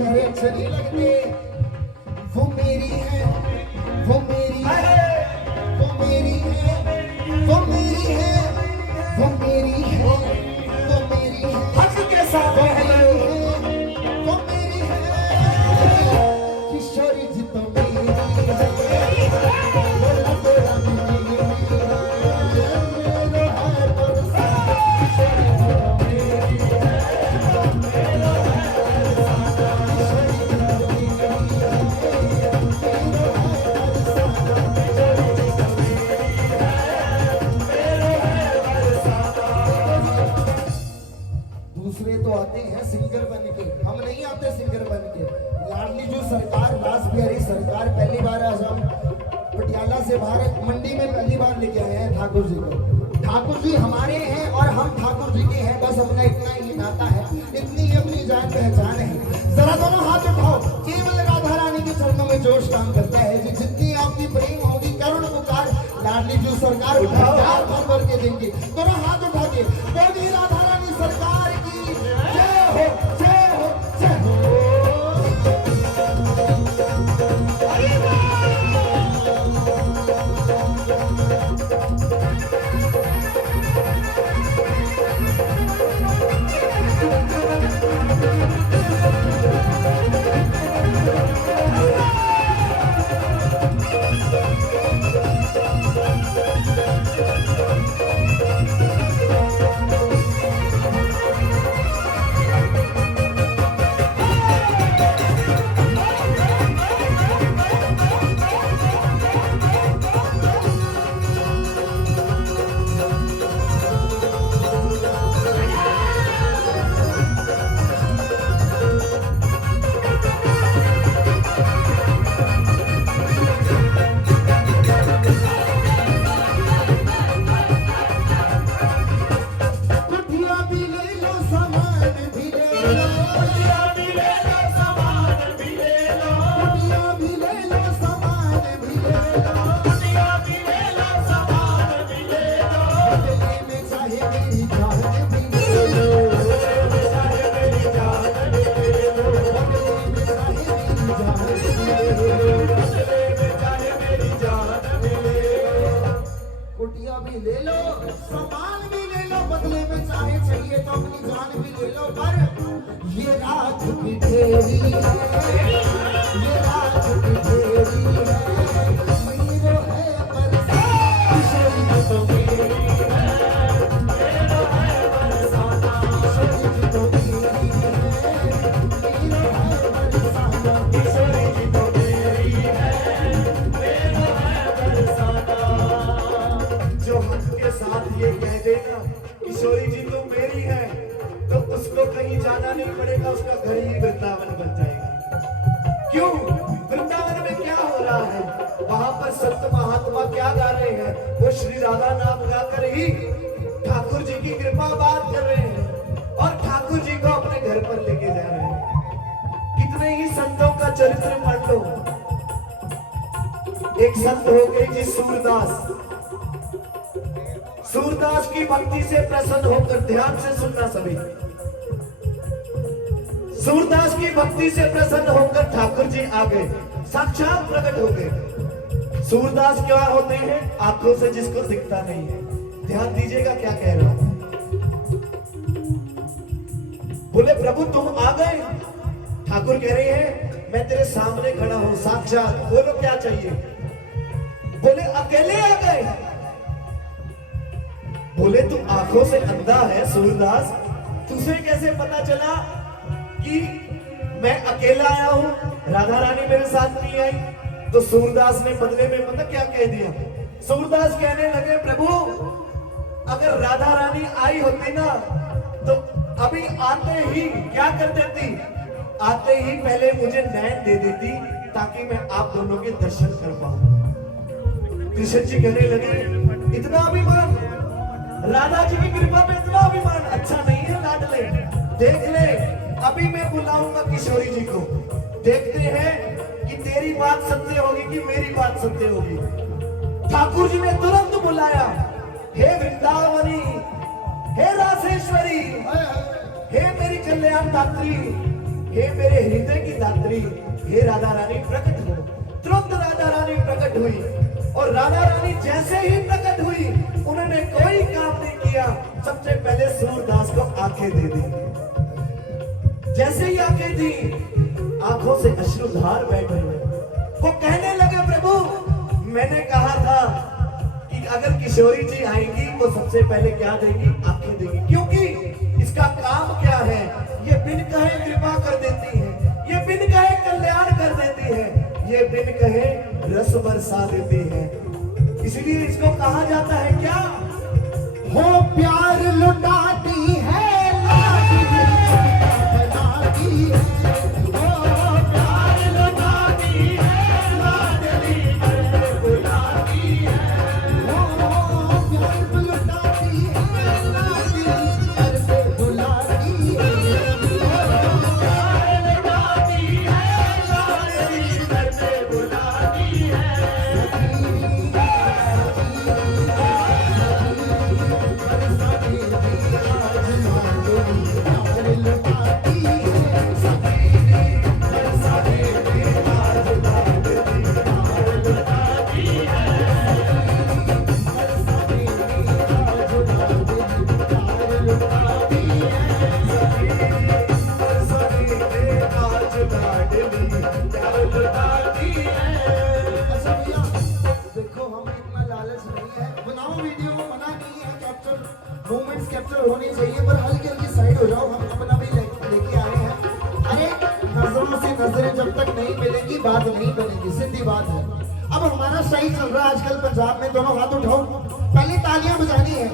खैर अच्छे नहीं लगते। वो मेरी है, वो मेरी है, वो मेरी है, वो मेरी है, वो मेरी है, वो मेरी है, हक के साथ वो है मेरी है, वो मेरी है। किशोरी जी तो मेरी है, बोला तेरा मेरी है, मेरा है बरसा। किशोरी जी तो मेरी है, मेरा है बरसा। किशोरी जी तो मेरी है, मेरा है बरसा। किशोरी जी तो मेरी है, मेरा है बरसा। दूसरे तो आते हैं सिंगर बन के, हम नहीं आते सिंगर बन के। लाडली जो सरकार, रास बिहारी सरकार पहली बार आज हम पटियाला से भारत मंडी में पहली बार लेके आए हैं ठाकुर जी को। ठाकुर जी हमारे हैं और हम ठाकुर जी के हैं, बस अपना इतना ही नाता है, इतनी ही अपनी जान पहचान है। जरा दोनों हाथ उठाओ, केवल राधा रानी के चरणों में जोश काम करता है जी। जितनी आपकी प्रेम होगी करुण पुकार लाडली जो सरकार उठाओ। हजार भर के देंगे। दोनों हाथ उठा के बोलिए राधा रानी सरकार की जय हो, जय हो, जय हो। कुटिया भी ले लो, सामान भी ले लो, कुटिया भी ले लो, सामान भी ले लो, कुटिया भी ले लो, सामान भी ले लो, कुटिया भी ले लो, सामान भी ले लो। बदले में चाहे मेरी जान भी ले लो, बदले में चाहे मेरी जान भी ले लो, बदले में चाहे मेरी जान भी ले लो, बदले में चाहे मेरी जान भी ले लो। कुटिया भी ले लो, सामान भी ले लो, बदले में चाहे चाहिए तो अपनी जान भी ले लो। पर ये रात की ढेरी है, ये रात की ढेरी है, मीरो है बरसा। किशोरी जी तो मेरी है, मेरो है बरसाना। किशोरी जी तो मेरी है, मीरो है बरसाना। किशोरी जी तो मेरी है, मेरो है बरसाना। जो हक के साथ ये कह देगा किशोरी जी तो मेरी है, तो उसको कहीं जाना नहीं पड़ेगा, उसका घर ही वृंदावन बन जाएगा। क्यों? वृंदावन में क्या हो रहा है? वहां पर संत महात्मा क्या गा रहे हैं? वो श्री राधा नाम गाकर ही ठाकुर जी की कृपा बात कर रहे हैं और ठाकुर जी को अपने घर पर लेके जा रहे हैं। कितने ही संतों का चरित्र पढ़ लो। एक संत हो गए जी सूरदास। सूरदास की भक्ति से प्रसन्न होकर, ध्यान से सुनना सभी, सूरदास की भक्ति से प्रसन्न होकर ठाकुर जी आ गए, साक्षात प्रकट हो गए। सूरदास क्या होते हैं? आंखों से जिसको दिखता नहीं है। ध्यान दीजिएगा क्या कह रहा हूं। बोले प्रभु तुम आ गए। ठाकुर कह रहे हैं मैं तेरे सामने खड़ा हूं साक्षात, बोलो क्या चाहिए। बोले अकेले आ गए। बोले तू आंखों से अंधा है सूरदास, तुझे कैसे पता चला कि मैं अकेला आया हूं, राधा रानी मेरे साथ नहीं आई? तो सूरदास ने बदले में पता क्या कह दिया? सूरदास कहने लगे प्रभु अगर राधा रानी आई होती ना तो अभी आते ही क्या कर देती? आते ही पहले मुझे नैन दे देती ताकि मैं आप दोनों के दर्शन कर पाऊं। कृष्ण जी कहने लगे इतना अभिमान, राधा जी की कृपा में इतना अभिमान अच्छा नहीं है लाडले। देख ले अभी मैं बुलाऊंगा किशोरी जी को, देखते हैं कि तेरी बात सत्य होगी कि मेरी बात सत्य होगी। ठाकुर जी ने तुरंत बुलाया, हे वृंदावनी, हे रासेश्वरी, हे मेरी कल्याण दात्री, हे मेरे हृदय की दात्री, हे राधा रानी प्रकट हो। तुरंत राधा रानी प्रकट हुई और राधा रानी जैसे ही प्रकट हुई उन्होंने कोई काम नहीं किया, सबसे पहले सूरदास को आंखें दे दी। जैसे ही आंखें दी, आंखों से अश्रुधार बैठ हुए। वो कहने लगे, प्रभु मैंने कहा था कि अगर किशोरी जी आएंगी वो सबसे पहले क्या देंगी? आंखें देंगी, क्योंकि इसका काम क्या है? ये बिन कहे कृपा कर देती है, ये बिन कहे कल्याण कर देती है, ये बिन कहे रस बरसा देती है। इसलिए इसको कहा जाता है क्या? हो प्यार लुटाती है, बनाती है। हो प्यार लुटाती है, लाडली कर बुलाती है। हो प्यार लुटाती है, लाडली कर बुलाती है। प्यार लुटाती है, लाडली कर बुलाती है। देखो हम इतना लालच नहीं है, बनाओ वीडियो, मना नहीं है, कैप्चर मोमेंट्स कैप्चर होने चाहिए, पर हल्की हल्की साइड हो जाओ, हम अपना भी लेके आए हैं। अरे नजरों से नजरें जब तक नहीं मिलेंगी बात नहीं बनेगी, सीधी बात है। अब हमारा सही चल रहा है आजकल पंजाब में, दोनों हाथ उठाओ, पहले तालियां बजानी है,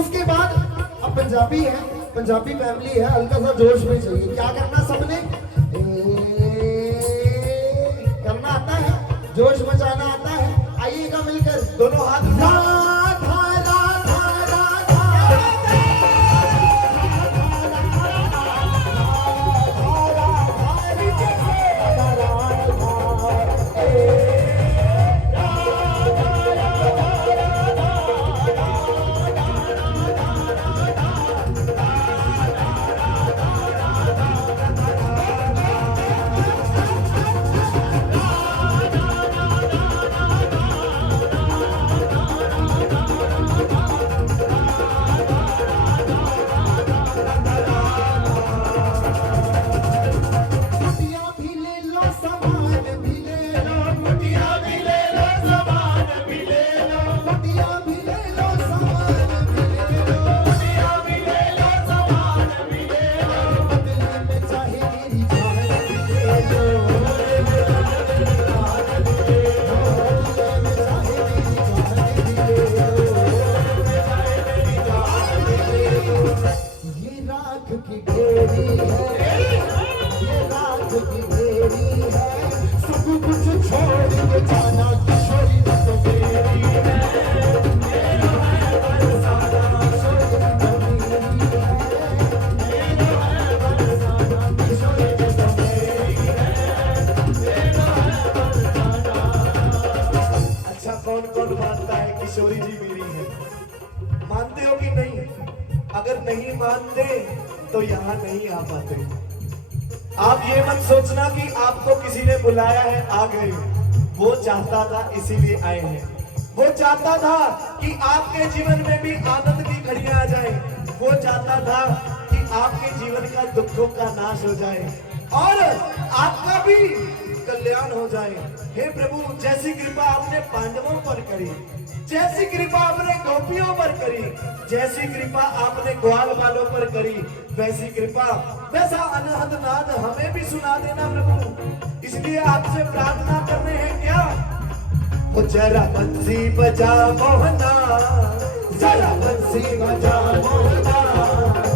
उसके बाद अब पंजाबी है, पंजाबी फैमिली है, हल्का सा जोश में चाहिए। क्या करना सबने? करना आता है, जोश मचाना आता है, आइएगा मिलकर दोनों हाथ उठा। राधा राधा राधा किशोरी जी मिली है। मानते हो कि नहीं? अगर नहीं मानते तो यहाँ नहीं आ पाते। आप ये मत सोचना कि आपको किसी ने बुलाया है आ गए। वो चाहता था इसीलिए आए हैं। वो चाहता था कि आपके जीवन में भी आनंद की घड़ियां आ जाए। वो चाहता था कि आपके जीवन का दुखों का नाश हो जाए और आपका भी कल्याण हो जाए। हे प्रभु, जैसी कृपा आपने पांडवों पर करी, जैसी कृपा आपने गोपियों पर करी, जैसी कृपा आपने ग्वाल वालों पर करी, वैसी कृपा, वैसा अनहद नाद हमें भी सुना देना प्रभु। इसलिए आपसे प्रार्थना करने हैं क्या? वो जरा बंसी बजा मोहना, जरा बंसी बजा मोहना,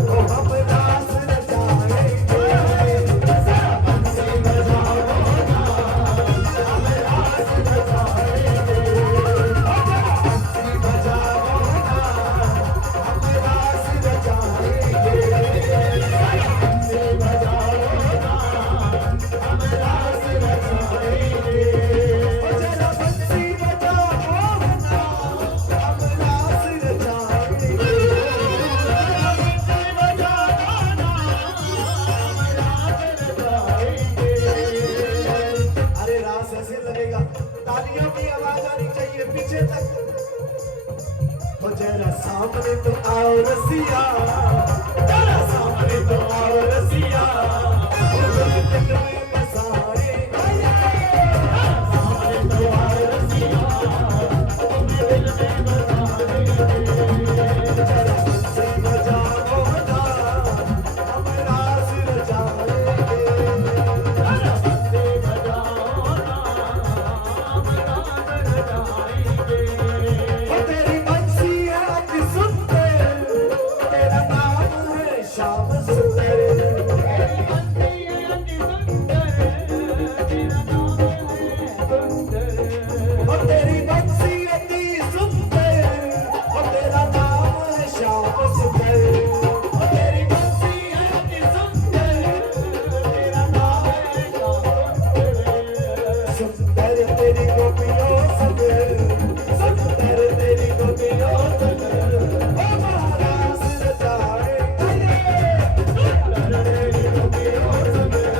ओ हम रास रचाएंगे। जरा बंसी बजा मोहना, हम रास रचाएंगे। जरा बंसी बजा मोहना, हम रास रचाएंगे। जरा बंसी बजा मोहना, हम रास रचाएंगे। जरा बंसी बजा मोहना, हम रास रचाएंगे। सामने तो आओ रसिया, जरा सामने तो आओ रसिया, दिल में बसाए, सामने तो आओ रसिया, दिल में बसाए, जरा मुझसे बजाओ ना, हम राज रचाएंगे, जरा मुझसे बजाओ ना, हम राज रचाएंगे। ओ तेरी बंसी है अति सुंदर, तेरा नाम है श्याम सुंदर, तेरी बंसी है अति सुंदर, तेरा नाम है सुंदर, ओ तेरी बंसी अति सुंदर, ओ तेरा नाम है श्याम सुंदर, ओ तेरी बंसी है अति सुंदर, तेरा नाम है श्याम सुंदर, सुंदर तेरी गोपियों सगर, सुंदर तेरी गोपियों सगर, ओ महाराज रचाए, सुंदर तेरी गोपियों सगर,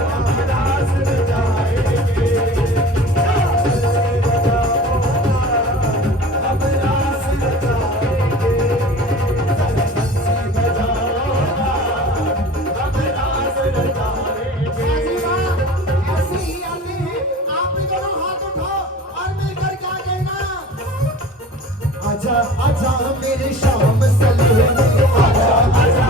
महाराज रचाएंगे, हम रास रचाएंगे, बंसी बजाओ ना, हम रास रचाएंगे। ऐसे ही आते हैं, आप भी दोनों हाथ उठाओ और मिलकर क्या कहना, आजा आजा मेरे श्याम सलोने, आजा आजा